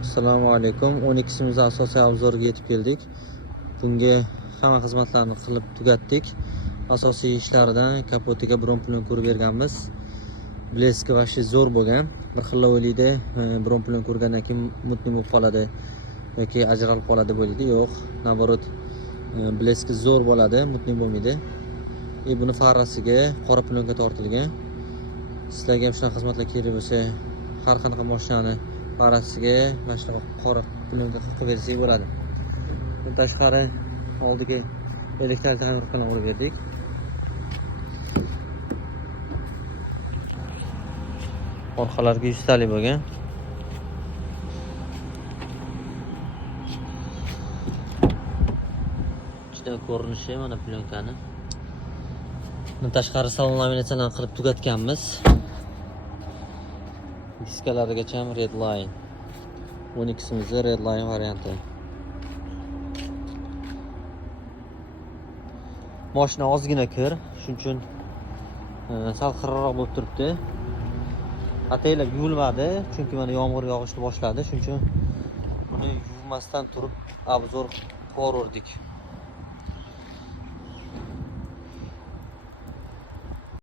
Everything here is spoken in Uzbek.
Assalomu alaykum. 12-simiz asosiy obzoriga yetib keldik. Bunga hamma xizmatlarni qilib tugatdik. Asosiy ishlaridan kapotiga bron-pulni ko'rib berganmiz. Bleski vashi zo'r bo'lgan. Bir xilla o'ylaydi, bron-pulni ko'rgandan keyin mutli bo'lib qoladi yoki ajralib qoladi bo'ladi. Yo'q, naborot, bleski zo'r bo'ladi, mutli bo'lmaydi. Buni farasiga qora plyonka tortilgan. Sizlarga ham shunaqa xizmatlar kerak bo'lsa, har qanaqa mashinani farasiga mana shunaqa qora plyonka qilib bersak bo'ladi. Bundan tashqari oldiga elektr ta'mirlarini urib berdik. Orqalariga 100 talik bo'lgan. Ichidagi ko'rinishi mana plyonkani. Bundan tashqari salon laminatsiyalarni qilib tugatganmiz. Diskalarigacha ham Redline. 12-simizda Redline varianti. Mashina ozgina kir, shuning uchun sal xirroq bo'lib turibdi. Ataylab yuvilmadi, chunki mana yomg'ir yog'ishni boshladi, shuning uchun buni yuvmasdan turib obzor qilib o'rdik.